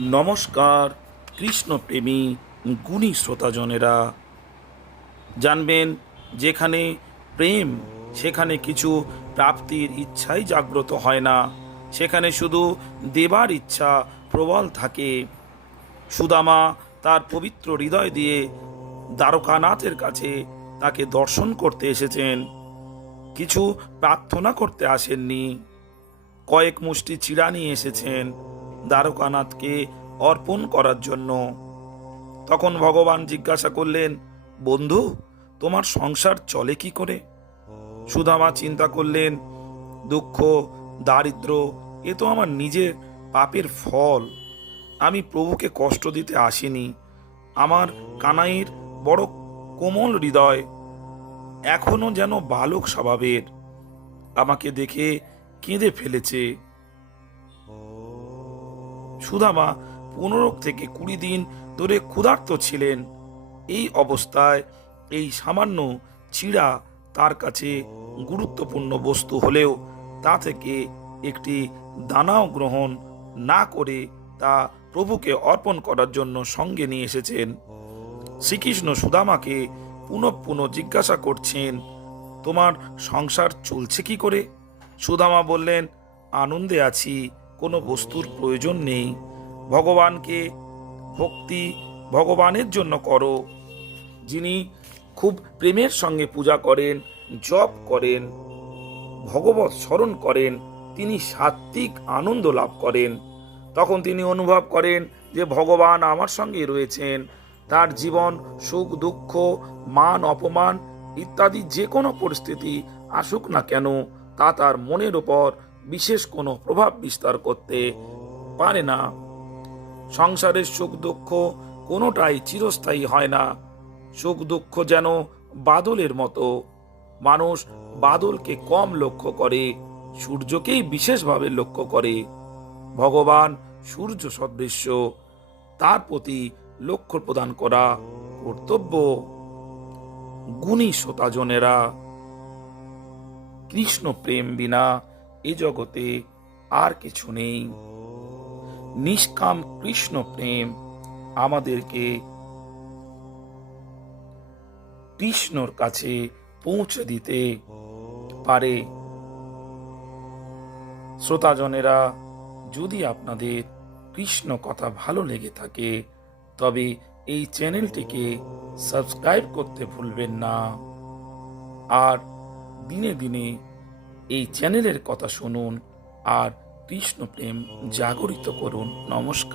নমস্কার কৃষ্ণপ্রেমী গুণী শ্রোতাজনেরা। জানবেন, যেখানে প্রেম সেখানে কিছু প্রাপ্তির ইচ্ছাই জাগ্রত হয় না, সেখানে শুধু দেবার ইচ্ছা প্রবল থাকে। সুদামা তার পবিত্র হৃদয় দিয়ে দ্বারকানাথের কাছে তাকে দর্শন করতে এসেছেন, কিছু প্রার্থনা করতে আসেননি। কয়েক মুষ্টি চিড়া নিয়ে এসেছেন দ্বারকানাথকে অর্পণ করার জন্য। তখন ভগবান জিজ্ঞাসা করলেন, বন্ধু, তোমার সংসার চলে কি করে? সুদামা চিন্তা করলেন, দুঃখ দারিদ্র এ তো আমার নিজের পাপের ফল। আমি প্রভুকে কষ্ট দিতে আসিনি। আমার কানাইয়ের বড় কোমল হৃদয়, এখনো যেন বালক স্বভাবের, আমাকে দেখে কেঁদে ফেলেছে। সুদামা 15 থেকে 20 দিন ধরে ক্ষুধার্ত ছিলেন। এই অবস্থায় এই সামান্য চিড়া তার কাছে গুরুত্বপূর্ণ বস্তু হলেও তা থেকে একটি দানাও গ্রহণ না করে তা প্রভুকে অর্পণ করার জন্য সঙ্গে নিয়ে এসেছেন। শ্রীকৃষ্ণ সুদামাকে পুনঃ পুনঃ জিজ্ঞাসা করছেন, তোমার সংসার চলছে কি করে? সুদামা বললেন, আনন্দে আছি, কোনো বস্তুর প্রয়োজন নেই। ভগবানকে ভক্তি ভগবানের জন্য করো। যিনি খুব প্রেমের সঙ্গে পূজা করেন, জপ করেন, ভগবত স্মরণ করেন, তিনি সাত্ত্বিক আনন্দ লাভ করেন। তখন তিনি অনুভব করেন যে ভগবান আমার সঙ্গে রয়েছেন। তার জীবন সুখ দুঃখ মান অপমান ইত্যাদি যে কোনো পরিস্থিতি আসুক না কেন, তা তার মনের উপর বিশেষ কোনো প্রভাব বিস্তার করতে পারে না। সংসারের সুখ দুঃখ কোনোটাই চিরস্থায়ী হয় না। সুখ দুঃখ যেন বাদলের মতো। মানুষ বাদলকে কম লক্ষ্য করে, সূর্যকেই বিশেষভাবে লক্ষ্য করে। ভগবান সূর্য সদৃশ্য, তার প্রতি লক্ষ্য প্রদান করা কর্তব্য। গুণী শ্রোতাজনেরা, কৃষ্ণ প্রেম বিনা এ জগতে আর কিছু নেই। নিষ্কাম কৃষ্ণ প্রেম আমাদেরকে কৃষ্ণর কাছে পৌঁছে দিতে পারে। শ্রোতাজনেরা, যদি আপনাদের কৃষ্ণ কথা ভালো লেগে থাকে তবে এই চ্যানেলটিকে সাবস্ক্রাইব করতে ভুলবেন না। আর দিনে দিনে এই চ্যানেলের কথা শুনুন আর কৃষ্ণ প্রেম জাগরিত করুন। নমস্কার।